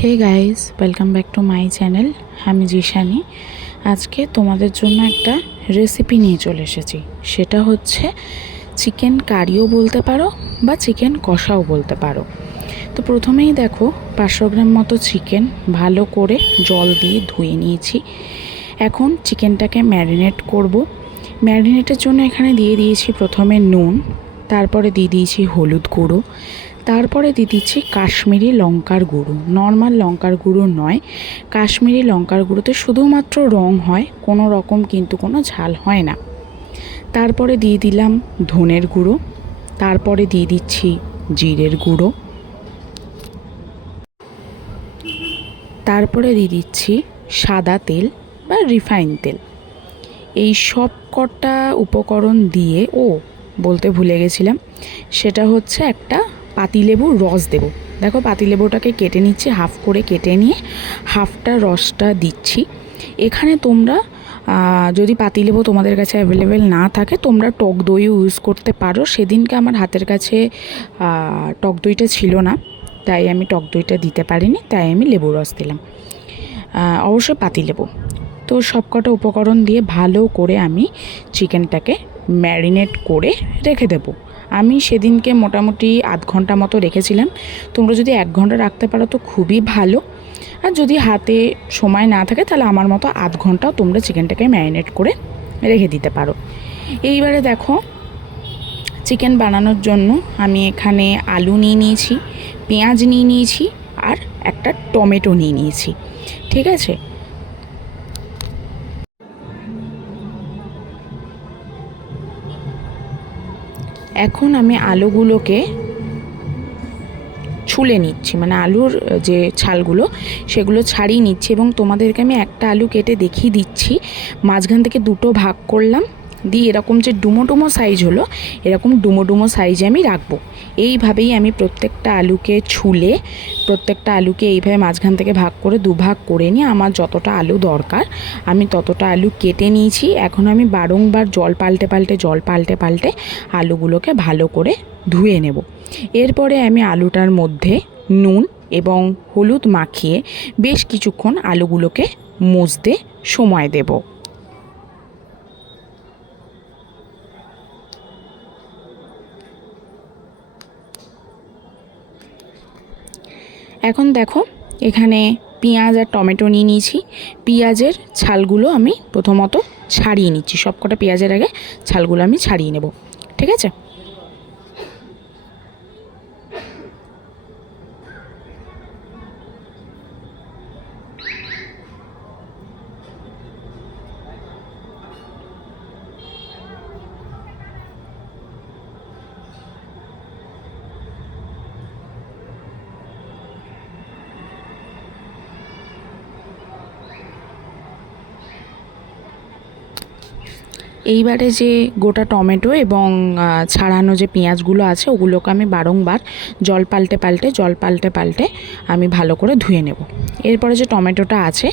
Hey guys, welcome back to my channel. আমি জিশানি। আজকে তোমাদের জন্য একটা রেসিপি নিয়ে চলে এসেছি। সেটা হচ্ছে চিকেন কারিও বলতে পারো বা চিকেন কষাও বলতে পারো। তো প্রথমেই দেখো 500 গ্রাম মতো চিকেন ভালো করে জল দিয়ে ধুয়ে নিয়েছি। এখন চিকেনটাকে ম্যারিনেট করব। ম্যারিনেটের জন্য এখানে দিয়ে দিয়েছি প্রথমে নুন, তারপরে দিয়ে দিয়েছি হলুদ গুঁড়ো, তারপরে দিয়ে দিচ্ছি কাশ্মীরি লঙ্কার গুঁড়ো। নর্মাল লঙ্কার গুঁড়ো নয়, কাশ্মীরি লঙ্কার গুঁড়োতে শুধুমাত্র রং হয়, কোনো রকম কিন্তু কোনো ঝাল হয় না। তারপরে দিয়ে দিলাম ধনের গুঁড়ো, তারপরে দিয়ে দিচ্ছি জিরের গুঁড়ো, তারপরে দিয়ে দিচ্ছি সাদা তেল বা রিফাইন তেল। এই সব কটা উপকরণ দিয়ে বলতে ভুলে গেছিলাম, সেটা হচ্ছে একটা পাতিলেবুর রস দেব। দেখো পাতিলেবুটাকে কেটে নিচ্ছি, হাফ করে কেটে নিয়ে হাফটা রসটা দিচ্ছি। এখানে তোমরা যদি পাতিলেবু তোমাদের কাছে অ্যাভেলেবেল না থাকে তোমরা টক দইও ইউজ করতে পারো। সেদিনকে আমার হাতের কাছে টক দইটা ছিল না, তাই আমি টক দইটা দিতে পারিনি, তাই আমি লেবু রস দিলাম, অবশ্যই পাতিলেবু। তো সবকটা উপকরণ দিয়ে ভালো করে আমি চিকেনটাকে ম্যারিনেট করে রেখে দেবো। আমি সেদিনকে মোটামুটি আধ ঘন্টা মতো রেখেছিলাম। তোমরা যদি 1 ঘন্টা রাখতে পারো তো খুবই ভালো, আর যদি হাতে সময় না থাকে তাহলে আমার মতো আধ ঘন্টাও তোমরা চিকেনটাকে ম্যারিনেট করে রেখে দিতে পারো। এইবারে দেখো চিকেন বানানোর জন্য আমি এখানে আলু নিয়ে নিয়েছি, পেঁয়াজ নিয়ে নিয়েছি, আর একটা টমেটো নিয়ে নিয়েছি। ঠিক আছে, এখন আমি আলুগুলোকে ছুলে নিচ্ছি, মানে আলুর যে ছালগুলো সেগুলো ছাড়িয়ে নিচ্ছি, এবং তোমাদেরকে আমি একটা আলু কেটে দেখিয়ে দিচ্ছি। মাঝখান থেকে দুটো ভাগ করলাম, দিয়ে এরকম যে ডুমো ডুমো সাইজ হলো, এরকম ডুমো ডুমো সাইজে আমি রাখবো। এইভাবেই আমি প্রত্যেকটা আলুকে ছুলে, প্রত্যেকটা আলুকে এইভাবে মাঝখান থেকে ভাগ করে দুভাগ করে নিয়ে আমার যতটা আলু দরকার আমি ততটা আলু কেটে নিয়েছি। এখন আমি বারংবার জল পাল্টে পাল্টে আলুগুলোকে ভালো করে ধুয়ে নেব। এরপরে আমি আলুটার মধ্যে নুন এবং হলুদ মাখিয়ে বেশ কিছুক্ষণ আলুগুলোকে মজতে সময় দেব। এখন দেখো এখানে পেঁয়াজ আর টমেটো নিয়ে নিয়েছি। পেঁয়াজের ছালগুলো আমি প্রথমত ছাড়িয়ে নিচ্ছি, সবকটা পেঁয়াজের আগে ছালগুলো আমি ছাড়িয়ে নেব। ঠিক আছে, এইবারে যে গোটা টমেটো এবং ছাড়ানো যে পেঁয়াজগুলো আছে ওগুলোকে আমি বারংবার জল পাল্টে পাল্টে আমি ভালো করে ধুয়ে নেব। এরপরে যে টমেটোটা আছে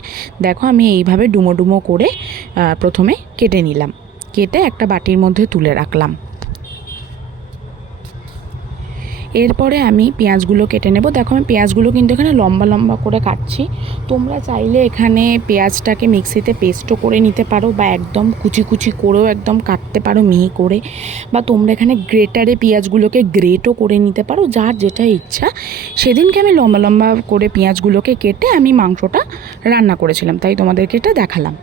দেখো আমি এইভাবে ডুমো ডুমো করে প্রথমে কেটে নিলাম, কেটে একটা বাটির মধ্যে তুলে রাখলাম। এরপরে আমি পেঁয়াজগুলো কেটে নেব। দেখো আমি পেঁয়াজগুলো কিন্তু এখানে লম্বা লম্বা করে কাটছি। তোমরা চাইলে এখানে পেঁয়াজটাকে মিক্সিতে পেস্টও করে নিতে পারো, বা একদম কুচি কুচি করেও একদম কাটতে পারো মিহি করে, বা তোমরা এখানে গ্রেটারে পেঁয়াজগুলোকে গ্রেটও করে নিতে পারো, যার যেটা ইচ্ছা। সেদিনকে আমি লম্বা লম্বা করে পেঁয়াজগুলোকে কেটে আমি মাংসটা রান্না করেছিলাম, তাই তোমাদেরকে এটা দেখালাম।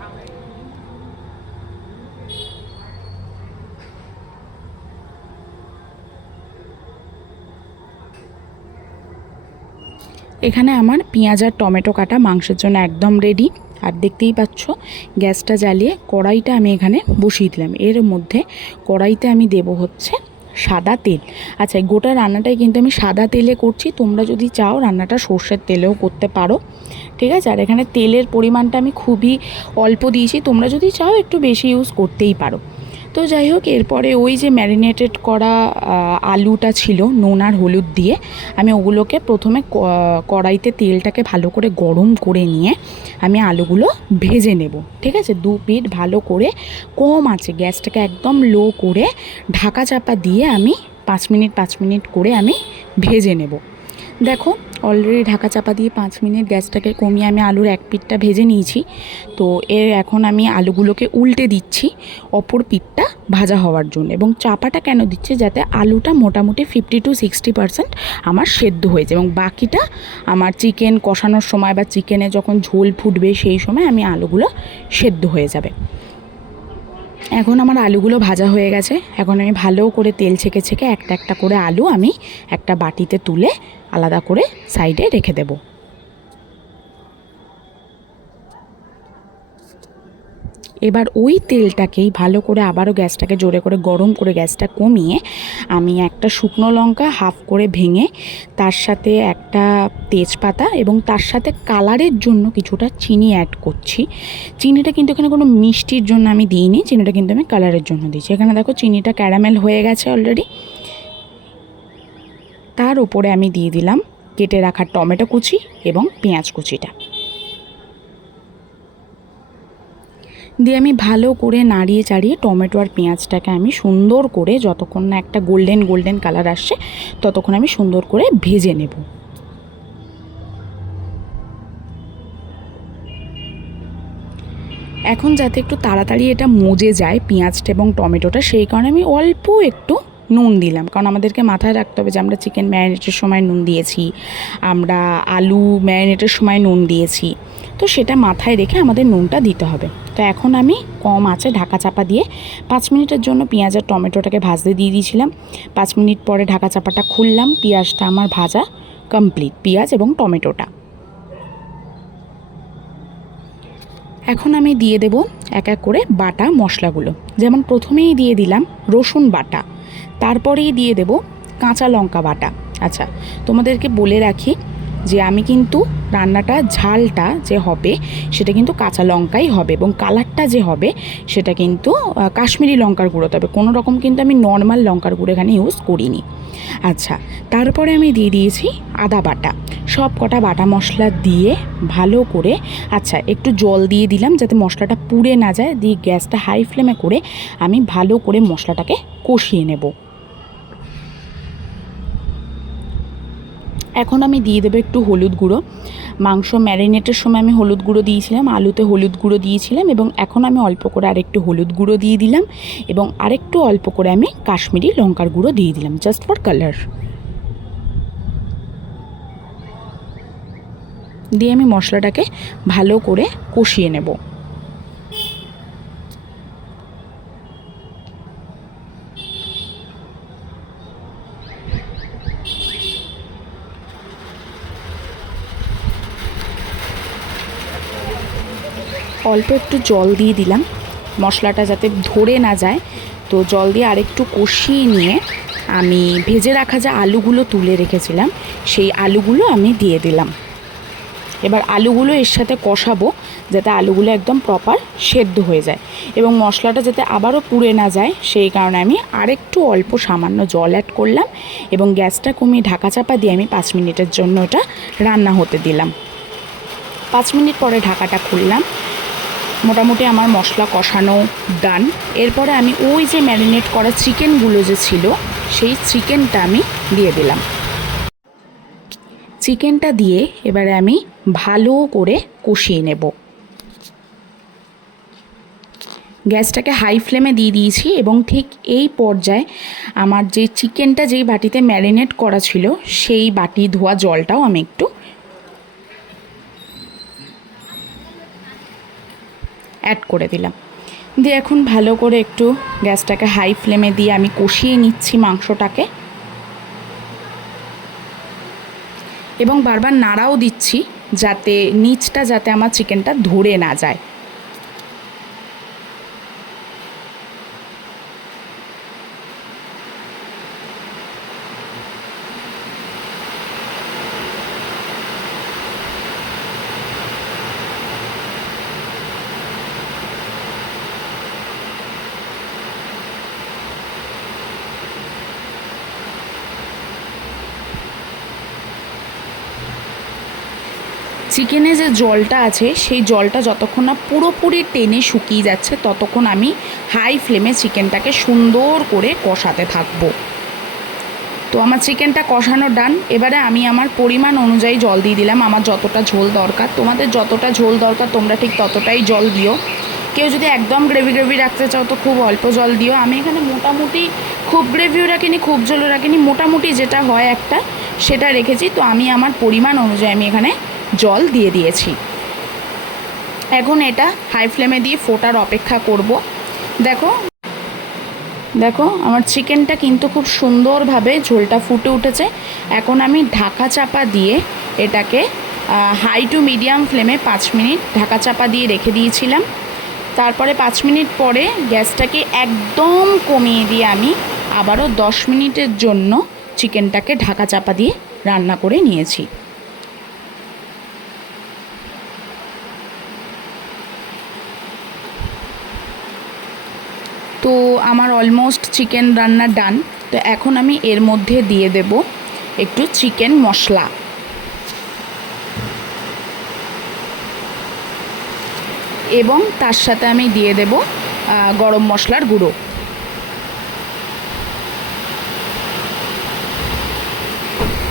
এখানে আমার পেঁয়াজ আর টমেটো কাটা মাংসের জন্য একদম রেডি। আর দেখতেই পাচ্ছ গ্যাসটা জ্বালিয়ে কড়াইটা আমি এখানে বসিয়ে দিলাম। এর মধ্যে কড়াইতে আমি দেব হচ্ছে সাদা তেল। আচ্ছা, গোটা রান্নাটাই কিন্তু আমি সাদা তেলে করছি, তোমরা যদি চাও রান্নাটা সর্ষের তেলেও করতে পারো। ঠিক আছে, আর এখানে তেলের পরিমাণটা আমি খুবই অল্প দিয়েছি, তোমরা যদি চাও একটু বেশি ইউজ করতেই পারো। তো যাই হোক, এরপরে ওই যে ম্যারিনেটেড করা আলুটা ছিল নুন আর হলুদ দিয়ে, আমি ওগুলোকে প্রথমে কড়াইতে তেলটাকে ভালো করে গরম করে নিয়ে আমি আলুগুলো ভেজে নেব। ঠিক আছে, 2 পিঠ ভালো করে কম আছে গ্যাসটাকে একদম লো করে ঢাকা চাপা দিয়ে আমি 5 মিনিট করে আমি ভেজে নেব। দেখো অলরেডি ঢাকা চাপা দিয়ে 5 মিনিট গ্যাসটাকে কমিয়ে আমি আলুর এক পিঠটা ভেজে নিয়েছি। তো এখন আমি আলুগুলোকে উল্টে দিচ্ছি অপর পিঠটা ভাজা হওয়ার জন্য। এবং চাপাটা কেন দিচ্ছি, যাতে আলুটা মোটামুটি 50 to 60% আমার সেদ্ধ হয়েছে এবং বাকিটা আমার চিকেন কষানোর সময় বা চিকেনে যখন ঝোল ফুটবে সেই সময় আমি আলুগুলো সেদ্ধ হয়ে যাবে। এখন আমার আলুগুলো ভাজা হয়ে গেছে। এখন আমি ভালো করে তেল ছেঁকে ছেঁকে একটা একটা করে আলু আমি একটা বাটিতে তুলে আলাদা করে সাইডে রেখে দেব। এবার ওই তেলটাকেই ভালো করে আবারও গ্যাসটাকে জোরে করে গরম করে গ্যাসটা কমিয়ে আমি একটা শুকনো লঙ্কা হাফ করে ভেঙে তার সাথে একটা তেজপাতা এবং তার সাথে কালারের জন্য কিছুটা চিনি অ্যাড করছি। চিনিটা কিন্তু এখানে কোনো মিষ্টির জন্য আমি দিইনি, চিনিটা কিন্তু আমি কালারের জন্য দিচ্ছি। এখানে দেখো চিনিটা ক্যারামেল হয়ে গেছে অলরেডি। তার উপরে আমি দিয়ে দিলাম কেটে রাখা টমেটো কুচি এবং পেঁয়াজ কুচিটা দিয়ে আমি ভালো করে নাড়িয়ে চাড়িয়ে টমেটো আর পেঁয়াজটাকে আমি সুন্দর করে যতক্ষণ না একটা গোল্ডেন গোল্ডেন কালার আসছে ততক্ষণ আমি সুন্দর করে ভেজে নেব। এখন যাতে একটু তাড়াতাড়ি এটা মজে যায় পেঁয়াজটা এবং টমেটোটা, সেই কারণে আমি অল্প একটু নুন দিলাম, কারণ আমাদেরকে মাথায় রাখতে হবে যে আমরা চিকেন ম্যারিনেটের সময় নুন দিয়েছি, আমরা আলু ম্যারিনেটের সময় নুন দিয়েছি, তো সেটা মাথায় রেখে আমাদের নুনটা দিতে হবে। তো এখন আমি কম আঁচে ঢাকা চাপা দিয়ে 5 মিনিটের জন্য পেঁয়াজ আর টমেটোটাকে ভাজতে দিয়ে দিয়েছিলাম। 5 মিনিট পরে ঢাকা চাপাটা খুললাম, পেঁয়াজটা আমার ভাজা কমপ্লিট, পেঁয়াজ এবং টমেটোটা। এখন আমি দিয়ে দেব এক এক করে বাটা মশলাগুলো। যেমন প্রথমেই দিয়ে দিলাম রসুন বাটা, তারপরেই দিয়ে দেব কাঁচা লঙ্কা বাটা। আচ্ছা, তোমাদেরকে বলে রাখি যে আমি কিন্তু রান্নাটা ঝালটা যে হবে সেটা কিন্তু কাঁচা লঙ্কাই হবে এবং কালারটা যে হবে সেটা কিন্তু কাশ্মীরি লঙ্কার গুঁড়োতে হবে, কোনো রকম কিন্তু আমি নর্মাল লঙ্কার গুঁড়ো এখানে ইউজ করিনি। আচ্ছা, তারপরে আমি দিয়ে দিয়েছি আদা বাটা। সব কটা বাটা মশলা দিয়ে ভালো করে, আচ্ছা একটু জল দিয়ে দিলাম যাতে মশলাটা পুড়ে না যায়, দিয়ে গ্যাসটা হাই ফ্লেমে করে আমি ভালো করে মশলাটাকে কষিয়ে নেব। এখন আমি দিয়ে দেবো একটু হলুদ গুঁড়ো। মাংস ম্যারিনেটের সময় আমি হলুদ গুঁড়ো দিয়েছিলাম, আলুতে হলুদ গুঁড়ো দিয়েছিলাম এবং এখন আমি অল্প করে আরেকটু হলুদ গুঁড়ো দিয়ে দিলাম এবং আরেকটু অল্প করে আমি কাশ্মীরি লঙ্কার গুঁড়ো দিয়ে দিলাম জাস্ট ফর কালার। দিয়ে আমি মশলাটাকে ভালো করে কষিয়ে নেব। অল্প একটু জল দিয়ে দিলাম মশলাটা যাতে ধরে না যায়, তো জল দিয়ে আরেকটু কষিয়ে নিয়ে আমি ভেজে রাখা যে আলুগুলো তুলে রেখেছিলাম সেই আলুগুলো আমি দিয়ে দিলাম। এবার আলুগুলো এর সাথে কষাবো যাতে আলুগুলো একদম প্রপার সেদ্ধ হয়ে যায় এবং মশলাটা যাতে আবারও পুড়ে না যায়, সেই কারণে আমি আরেকটু অল্প সামান্য জল অ্যাড করলাম এবং গ্যাসটা কমিয়ে ঢাকা চাপা দিয়ে আমি 5 মিনিটের জন্য ওটা রান্না হতে দিলাম। 5 মিনিট পরে ঢাকাটা খুললাম, মোটামুটি আমার মশলা কষানো ডান। এরপরে আমি ওই যে ম্যারিনেট করা চিকেনগুলো যে ছিল সেই চিকেনটা আমি দিয়ে দিলাম। চিকেনটা দিয়ে এবারে আমি ভালো করে কষিয়ে নেব। গ্যাসটাকে হাই ফ্লেমে দিয়ে দিয়েছি এবং ঠিক এই পর্যায়ে আমার যে চিকেনটা যেই বাটিতে ম্যারিনেট করা ছিল সেই বাটি ধোয়া জলটাও আমি একটু অ্যাড করে দিলাম। দিয়ে এখন ভালো করে একটু গ্যাসটাকে হাই ফ্লেমে দিয়ে আমি কষিয়ে নিচ্ছি মাংসটাকে এবং বারবার নাড়াও দিচ্ছি যাতে নিচটা যাতে আমার চিকেনটা ধরে না যায়। চিকেনে যে জলটা আছে সেই জলটা যতক্ষণ না পুরোপুরি টেনে শুকিয়ে যাচ্ছে ততক্ষণ আমি হাই ফ্লেমে চিকেনটাকে সুন্দর করে কষাতে থাকবো। তো আমার চিকেনটা কষানো ডান। এবারে আমি আমার পরিমাণ অনুযায়ী জল দিয়ে দিলাম, আমার যতটা ঝোল দরকার। তোমাদের যতটা ঝোল দরকার তোমরা ঠিক ততটাই জল দিও। কেউ যদি একদম গ্রেভি গ্রেভি রাখতে চাও তো খুব অল্প জল দিও। আমি এখানে মোটামুটি খুব গ্রেভিও রাখিনি, খুব ঝোলও রাখিনি, মোটামুটি যেটা হয় একটা সেটা রেখেছি। তো আমি আমার পরিমাণ অনুযায়ী আমি এখানে জল দিয়ে দিয়েছি। এখন এটা হাই ফ্লেমে দিয়ে ফোটার অপেক্ষা করব। দেখো দেখো আমার চিকেনটা কিন্তু খুব সুন্দরভাবে ঝোলটা ফুটে উঠেছে। এখন আমি ঢাকা চাপা দিয়ে এটাকে হাই টু মিডিয়াম ফ্লেমে 5 মিনিট ঢাকা চাপা দিয়ে রেখে দিয়েছিলাম। তারপরে 5 মিনিট পরে গ্যাসটাকে একদম কমিয়ে দিয়ে আমি আবারও 10 মিনিটের জন্য চিকেনটাকে ঢাকা চাপা দিয়ে রান্না করে নিয়েছি। তো আমার অলমোস্ট চিকেন রান্না ডান। তো এখন আমি এর মধ্যে দিয়ে দেব একটু চিকেন মশলা এবং তার সাথে আমি দিয়ে দেব গরম মশলার গুঁড়ো।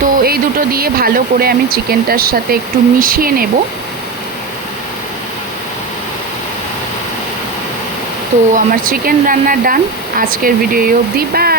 তো এই দুটো দিয়ে ভালো করে আমি চিকেনটার সাথে একটু মিশিয়ে নেব। তো আমার চিকেন রান্না ডান। আজকের ভিডিও অবধি, বাই।